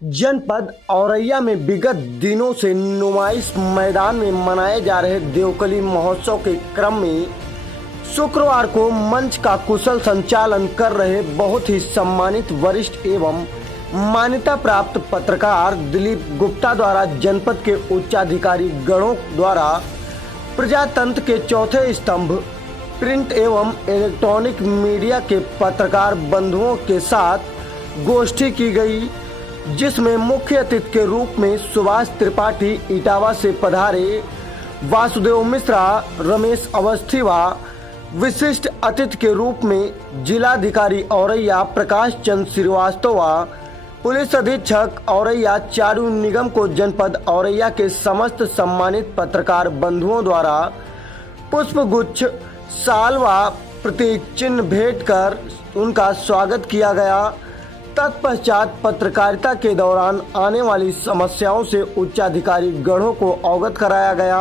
जनपद औरैया में विगत दिनों से नुमाइश मैदान में मनाए जा रहे देवकली महोत्सव के क्रम में शुक्रवार को मंच का कुशल संचालन कर रहे बहुत ही सम्मानित वरिष्ठ एवं मान्यता प्राप्त पत्रकार दिलीप गुप्ता द्वारा जनपद के उच्चाधिकारी गणों द्वारा प्रजातंत्र के चौथे स्तंभ प्रिंट एवं इलेक्ट्रॉनिक मीडिया के पत्रकार बंधुओं के साथ गोष्ठी की गई, जिसमें मुख्य अतिथि के रूप में सुभाष त्रिपाठी इटावा से पधारे, वासुदेव मिश्रा, रमेश अवस्थी व विशिष्ट अतिथि के रूप में जिलाधिकारी औरैया प्रकाश चंद्र श्रीवास्तव व पुलिस अधीक्षक औरैया चारू निगम को जनपद औरैया के समस्त सम्मानित पत्रकार बंधुओं द्वारा पुष्पगुच्छ, शाल व प्रतीक चिन्ह भेंट कर उनका स्वागत किया गया। तत्पश्चात पत्रकारिता के दौरान आने वाली समस्याओं से उच्चाधिकारी गणों को अवगत कराया गया।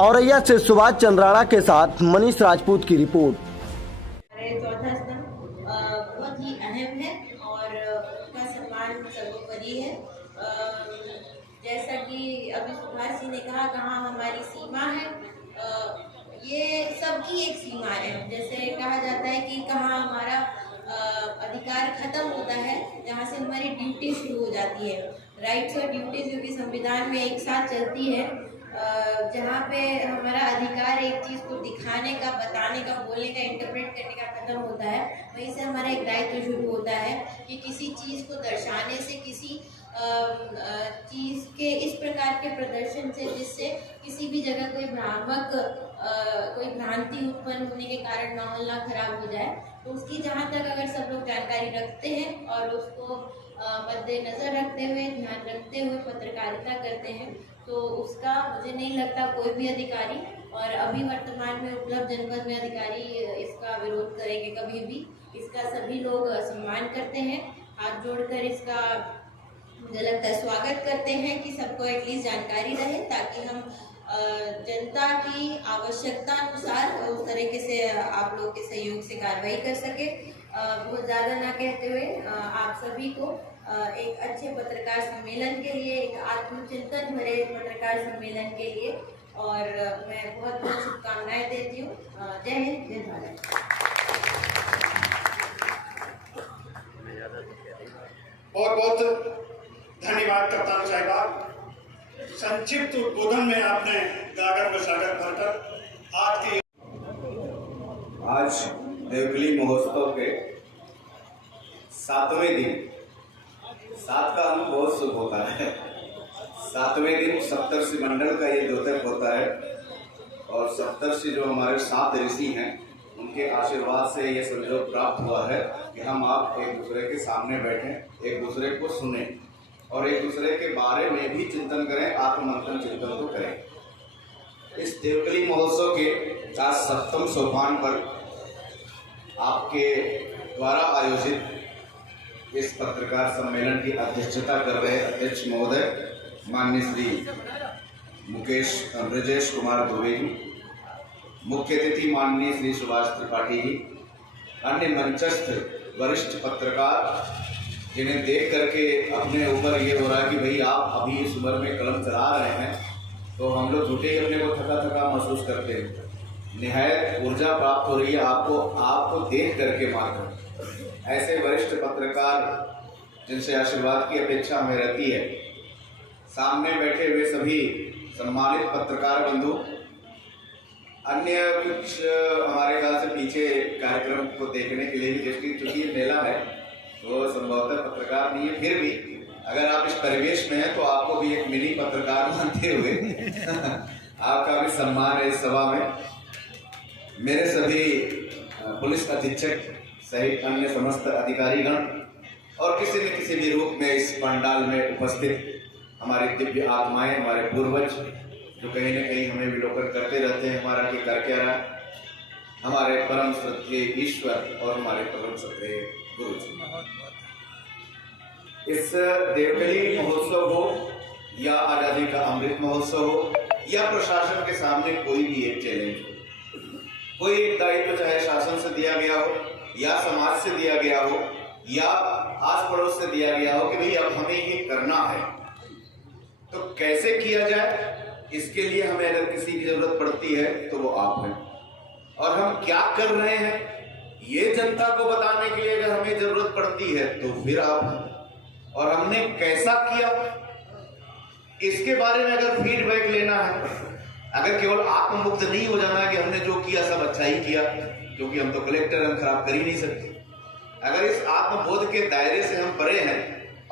औरैया से सुभाष चंद्राणा के साथ मनीष राजपूत की रिपोर्ट। चौथा स्तंभ बहुत ही अहम है और उसका सम्मान सर्वोपरि है। जैसा कि अभी सुभाष जी ने कहा, कहाँ हमारी सीमा है, ये सबकी एक सीमा है। जैसे कहा जाता है कि कहाँ हमारा अधिकार खत्म होता है, जहाँ से हमारी ड्यूटी शुरू हो जाती है। राइट्स और ड्यूटीज जो कि संविधान में एक साथ चलती है, जहाँ पे हमारा अधिकार एक चीज़ को दिखाने का, बताने का, बोलने का, इंटरप्रेट करने का खत्म होता है, वहीं से हमारा एक दायित्व शुरू होता है कि किसी चीज़ को दर्शाने से, किसी चीज़ के इस प्रकार के प्रदर्शन से जिससे किसी भी जगह कोई भ्रामक कोई भ्रांति उत्पन्न होने के कारण माहौल ना खराब हो जाए, तो उसकी जहाँ तक अगर सब लोग जानकारी रखते हैं और उसको मद्देनजर रखते हुए, ध्यान रखते हुए पत्रकारिता करते हैं, तो उसका मुझे नहीं लगता कोई भी अधिकारी और अभी वर्तमान में उपलब्ध जनपद में अधिकारी इसका विरोध करेंगे कभी भी। इसका सभी लोग सम्मान करते हैं, हाथ जोड़कर इसका मुझे लगता है स्वागत करते हैं कि सबको एटलीस्ट जानकारी रहे, ताकि हम जनता की आवश्यकता अनुसार उस तरीके से आप लोग के सहयोग से कार्रवाई कर सके। बहुत ज़्यादा ना कहते हुए आप सभी को एक अच्छे पत्रकार सम्मेलन के लिए, एक आत्मचिंतन भरे पत्रकार सम्मेलन के लिए और मैं बहुत बहुत शुभकामनाएं देती हूँ। जय हिंद, जय भारत। बहुत बहुत धन्यवाद कप्तान साहिबा। संक्षिप्त उद्बोधन में आपने गागर में सागर भरकर आज देवकली महोत्सव के 7वें दिन, 7 का अंक बहुत शुभ होता है। 7वें दिन सप्तर्षि मंडल का ये द्योतक होता है और सप्तर्षि जो हमारे 7 ऋषि हैं, उनके आशीर्वाद से ये संयोग प्राप्त हुआ है कि हम आप एक दूसरे के सामने बैठें, एक दूसरे को सुने और एक दूसरे के बारे में भी चिंतन करें, आत्ममंथन चिंतन को करें। इस देवकली महोत्सव के आज 7वें सोपान पर आपके द्वारा आयोजित इस पत्रकार सम्मेलन की अध्यक्षता कर रहे अध्यक्ष महोदय माननीय श्री ब्रजेश कुमार दुबे जी, मुख्य अतिथि माननीय श्री सुभाष त्रिपाठी जी, अन्य मंचस्थ वरिष्ठ पत्रकार जिन्हें देख करके अपने ऊपर ये हो रहा है कि भाई आप अभी इस उम्र में कलम चला रहे हैं, तो हम लोग झूठे ही अपने को थका थका महसूस करते हैं। निहायत ऊर्जा प्राप्त हो रही है आपको देख करके मात्र। ऐसे वरिष्ठ पत्रकार जिनसे आशीर्वाद की अपेक्षा हमें रहती है, सामने बैठे हुए सभी सम्मानित पत्रकार बंधु, अन्य कुछ हमारे ख्याल से पीछे कार्यक्रम को देखने के लिए भी, जिसकी चूंकि मेला है वो संभवतः पत्रकार नहीं है, फिर भी अगर आप इस परिवेश में हैं तो आपको भी एक मिनी पत्रकार मानते हुए आपका भी सम्मान है इस सभा में। मेरे सभी पुलिस अधीक्षक सहित अन्य समस्त अधिकारीगण और किसी न किसी भी रूप में इस पंडाल में उपस्थित हमारे दिव्य आत्माएं, हमारे पूर्वज जो कहीं न कहीं हमें विलोकन करते रहते हैं, हमारा कि कर क्या रहा, हमारे परम श्रद्धेय ईश्वर और हमारे परम श्रद्धेय गुरु जी। इस देवकली महोत्सव हो या आजादी का अमृत महोत्सव हो या प्रशासन के सामने कोई भी एक चैलेंज हो, कोई एक दायित्व चाहे शासन से दिया गया हो या समाज से दिया गया हो या आस पड़ोस से दिया गया हो कि भाई अब हमें ये करना है, तो कैसे किया जाए, इसके लिए हमें अगर किसी की जरूरत पड़ती है तो वो आप हैं। और हम क्या कर रहे हैं ये जनता को बताने के लिए अगर हमें जरूरत पड़ती है तो फिर आप हैं। और हमने कैसा किया इसके बारे में अगर फीडबैक लेना है, अगर केवल आत्ममुक्त नहीं हो जाना है कि हमने जो किया सब अच्छा ही किया, क्योंकि हम तो कलेक्टर, हम खराब कर ही नहीं सकते। अगर इस आत्मबोध के दायरे से हम परे हैं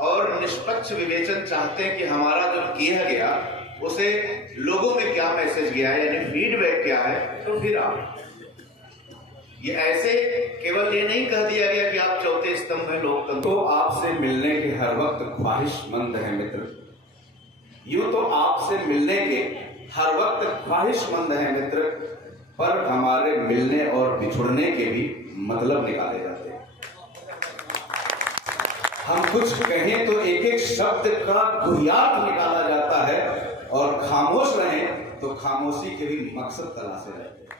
और निष्पक्ष विवेचन चाहते हैं कि हमारा जो किया गया उसे लोगों में क्या मैसेज गया है, यानी फीडबैक क्या है, तो फिर आप ये ऐसे केवल ये नहीं कह दिया गया कि आप चौथे स्तंभ हैं लोकतंत्र। तो आपसे मिलने के हर वक्त ख्वाहिशमंद है मित्र, यूं तो आपसे मिलने के हर वक्त ख्वाहिशमंद है मित्र, पर हमारे मिलने और बिछुड़ने के भी मतलब निकाले जाते हैं। हम कुछ कहें तो एक एक शब्द का गुहियात निकाला जाता है, और खामोश रहें तो खामोशी के भी मकसद तलाशे जाते हैं।